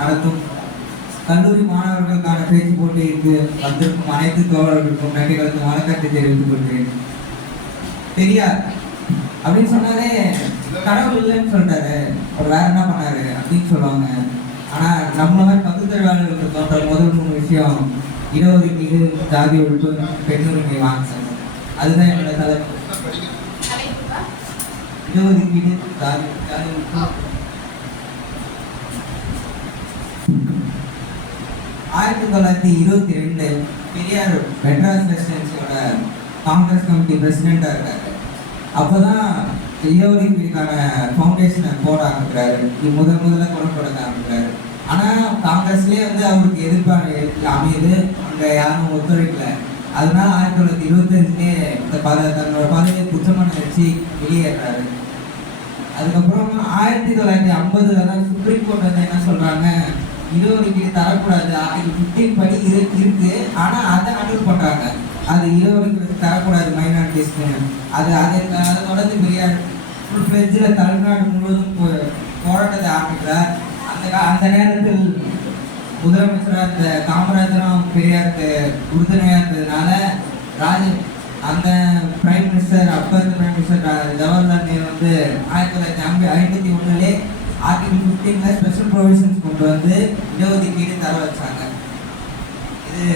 நடத்தும். கல்லூரி மாணவர்களுக்கான பேச்சு போட்டிக்கு வந்திருக்கும் அனைத்து தோழர்களுக்கும் நன்றிகளுக்கும் வணக்கத்தை தெரிவித்துக் கொள்கிறேன். பெரியார் அப்படின்னு சொன்னாலே கடவுள் இல்லைன்னு சொல்றாரு. அவர் வேற என்ன பண்ணாரு அப்படின்னு சொல்லுவாங்க. ஆனா நம்மள மாதிரி பகுத்தறிவாளர்களுக்கு தோன்ற முதல் மூணு விஷயம் இடஒதுக்கீடு ஜாதி ஒழிப்பு பெண்ணுரிமை வாங்க அதுதான் என்னோட தலைப்பு. இடஒதுக்கீடு ஜாதி ஜாதி ஒழிப்பு ஆயிரத்தி தொள்ளாயிரத்தி இருபத்தி ரெண்டு பெரியார் மெட்ராஸ் ரெசிடென்சியோட காங்கிரஸ் கமிட்டி பிரசிடெண்டா இருக்காரு. அப்போதான் இடஒதுக்கீடுக்கான ஃபவுண்டேஷனை போட ஆரம்பிக்கிறாரு. இது முதல் முதல்ல குரல் கொடுக்க ஆரம்பிக்கிறாரு. ஆனால் காங்கிரஸ்லேயே வந்து அவருக்கு எதிர்ப்பான அமையுது. அங்கே யாரும் ஒத்துழைக்கல. அதனால ஆயிரத்தி தொள்ளாயிரத்தி இருபத்தஞ்சுலேயே இந்த பத தன்னோட பதவியை குற்றமான வச்சு வெளியேறாரு. அதுக்கப்புறம் ஆயிரத்தி தொள்ளாயிரத்தி ஐம்பதுல தான் சுப்ரீம் கோர்ட் வந்து என்ன சொல்றாங்க இடஒதுக்கீடு தரக்கூடாது. ஆர்டிகல் ஃபிஃப்டீன் படி இரு- இருக்கு. ஆனா அதை அனுல் பண்றாங்க அது இடஒதுக்கீடு தரக்கூடாது மைனாரிட்டிஸ்க்கு அது அதை அதை தொடர்ந்து பெரிய ஃபுல் தமிழ்நாடு முழுவதும் போ- போராட்டத்தை ஆரம்பிக்கிறார் அந்த அந்த நேரத்தில் முதலமைச்சராக இருந்த காமராஜரும் பெரியாருக்கு உறுதுணையாக இருந்ததுனால ராஜ அந்த பிரைம் மினிஸ்டர் அப்போ இருந்த பிரைம் மினிஸ்டர் ஜவஹர்லால் நேரு வந்து ஆயிரத்தி தொள்ளாயிரத்தி ஐம்பது ஐம்பத்தி ஒன்றுலே ஆர்டிகல் ஃபிஃப்டீனில் ப்ரொவிஷன்ஸ் கொண்டு வந்து இடஒதுக்கீடு தர வச்சாங்க. இது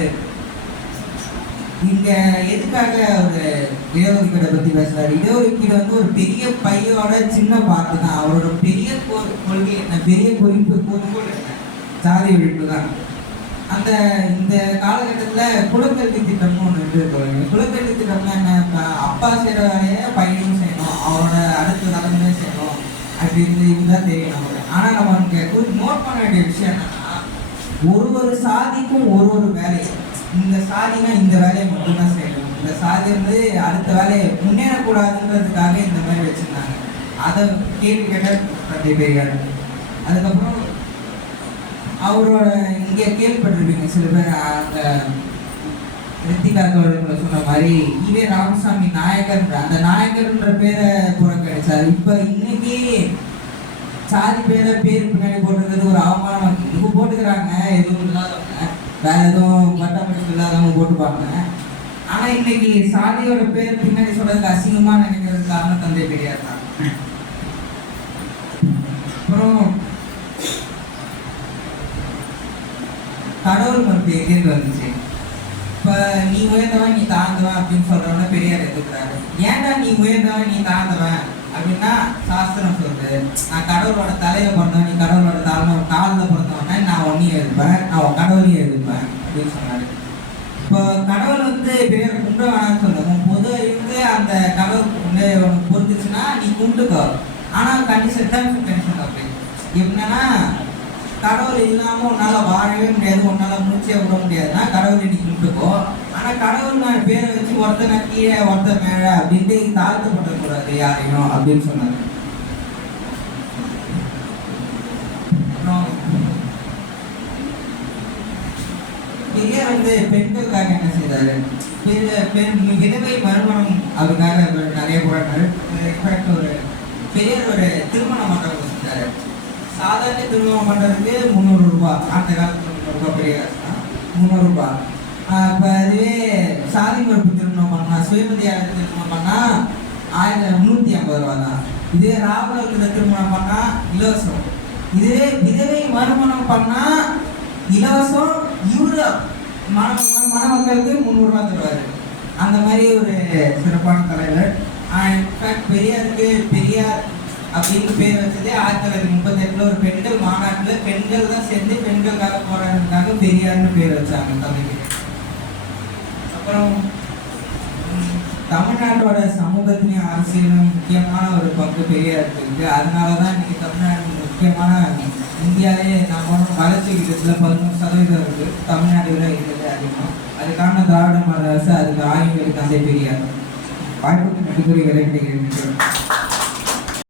இங்க எதுக்காக ஒரு இடஒதுக்கீடை பத்தி பேசுறாரு? இடஒதுக்கீடு வந்து ஒரு பெரிய பையோட சின்ன பார்த்து தான். அவரோட பெரிய கொள்கை என்ன? பெரிய குறிப்பு குறிக்கோள் என்ன? சாதி ஒழிப்பு தான். அந்த இந்த காலகட்டத்தில் குலக்கல்வி திட்டம்னு ஒன்று இருக்கு குலக்கல்வி திட்டம்னா என்ன? இப்போ அப்பா செய்கிற வேலையை பையனும் செய்யணும். அவரோட அடுத்த தலைமுறையும் செய்யணும். அப்படின்னு இதுதான் தெரியும் நம்ம ஆனால் நம்ம இங்கே நோட் பண்ண வேண்டிய விஷயம் என்னன்னா ஒரு ஒரு சாதிக்கும் ஒரு ஒரு வேலை இந்த சாதினா இந்த வேலையை மட்டும்தான் செய்யணும். இந்த சாதி வந்து அடுத்த வேலையை முன்னேறக்கூடாதுன்றதுக்காக இந்த மாதிரி வச்சிருந்தாங்க. அதை கேள்வி கேட்ட தந்தை பெரியார் அதுக்கப்புறம் அவரோட இங்கே கேள்விப்பட்டிருப்பீங்க சில பேர் அந்த ரித்திகா தோழர்களை சொன்ன மாதிரி ஈவே ராமசாமி நாயகர்ன்ற அந்த நாயகர்ன்ற பேரை புறக்கணிச்சார். இப்போ இன்னைக்கு சாதி பேரை பேர் பின்னாடி போட்டுக்கிறது ஒரு அவமானம். இவங்க போட்டுக்கிறாங்க. எதுவும் இல்லாதவங்க. வேற எதுவும் பட்டப்படிப்பு இல்லாதவங்க போட்டுப்பாங்க. ஆனா இன்னைக்கு சாதியோட பேர் பின்னாடி சொல்றதுக்கு அசிங்கமா நினைக்கிறது காரணம் தந்தை பெரியார் தான். அப்புறம் கடவுள் மறுப்பு எங்கேருந்து வந்துச்சு? இப்ப நீ உயர்ந்தவன் நீ தாழ்ந்தவன் அப்படின்னு சொல்றவன பெரியார் எதிர்க்கிறாரு ஏன்டா நீ உயர்ந்தவன் நீ தாழ்ந்தவன்? அப்படின்னா சாஸ்திரம் சொல்லுது? நான் கடவுளோட தலையில பிறந்தவன் நீ கடவுளோட தாழ்ந்த காலில் பிறந்தவன நான் ஒன்றையும் எழுதுப்பேன் நான் உன் கடவுளையும் எழுதுப்பேன் அப்படின்னு சொன்னாரு. இப்போ கடவுள் வந்து பெரிய கும்பிட வேணாம்னு சொல்லுவோம் பொது இருந்து அந்த கடவுள் வந்து பொறுத்துச்சுன்னா நீ கும்பிட்டுக்கோ. ஆனால் கண்டிஷன் தான் கண்டிஷன் அப்படி. எப்படின்னா கடவுள் இல்லாமல் உன்னால் வாழவே முடியாது உன்னால மூச்சே விட முடியாதுன்னா கடவுளை நீ கும்பிட்டுக்கோ. ஆனா கடவுள் நான் பேரை வச்சு ஒருத்தனை கீழே ஒருத்தன் மேல அப்படின்ட்டு தாழ்த்தப்படக்கூடாது யாரையும் அப்படின்னு சொன்னாங்க. அப்புறம் வந்து பெண்களுக்காக என்ன செய்தாரு பெரிய- பெண் விதவை மறுமணம் அதுக்காக நிறைய போராட்டாரு இன்ஃபேக்ட் ஒரு பெரிய ஒரு திருமண மண்டபம் செஞ்சாரு சாதாரண திருமணம் பண்றதுக்கு முந்நூறு ரூபாய். அந்த காலத்துல முந்நூறு ரூபாய் பெரிய காசு தான் முந்நூறு ரூபாய். இப்போ அதுவே சாதி மறுப்பு திருமணம் பண்ணா சுயமதியாக திருமணம் பண்ணா ஆயிரம் நூற்றி ஐம்பது ரூபா தான். இதே ராவணத்துல திருமணம் பண்ணா இலவசம். இதுவே விதவை மறுமணம் பண்ணா இலவசம் இவரு மண மணமக்களுக்கு முந்நூறுரூவா தருவார். அந்த மாதிரி ஒரு சிறப்பான தலைவர். இன்ஃபேக்ட் பெரியாருக்கு பெரியார் அப்படின்னு பேர் வச்சதே ஆயிரத்தி தொள்ளாயிரத்தி முப்பத்தெட்டில் ஒரு பெண்கள் மாநாட்டில் பெண்கள் தான் சேர்ந்து பெண்களுக்காக போராடுறதுக்காக பெரியார்னு பேர் வச்சாங்க தமிழுக்கு அப்புறம் தமிழ்நாட்டோட சமூகத்திலையும் அரசியலும் முக்கியமான ஒரு பங்கு பெரியாருக்கு இருக்குது அதனால தான் இன்றைக்கி தமிழ்நாடு முக்கியமான இந்தியாவிலே நம்ம வளர்ச்சி விகிதத்தில் பதினொன்று சதவீதம் இருக்குது தமிழ்நாடு இருக்கிறது அதிகம். அதுக்கான திராவிட மாடல் அரசு அதுக்கு ஆய்வுகளுக்கு தந்தை பெரியார் வாய்ப்புக்கு நன்றி கூறி